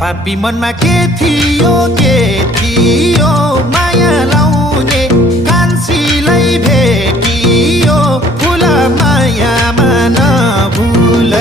पापी मनमा के थियो माया लाउने कान्छीलाई भेटियो फुल मायामा नभुल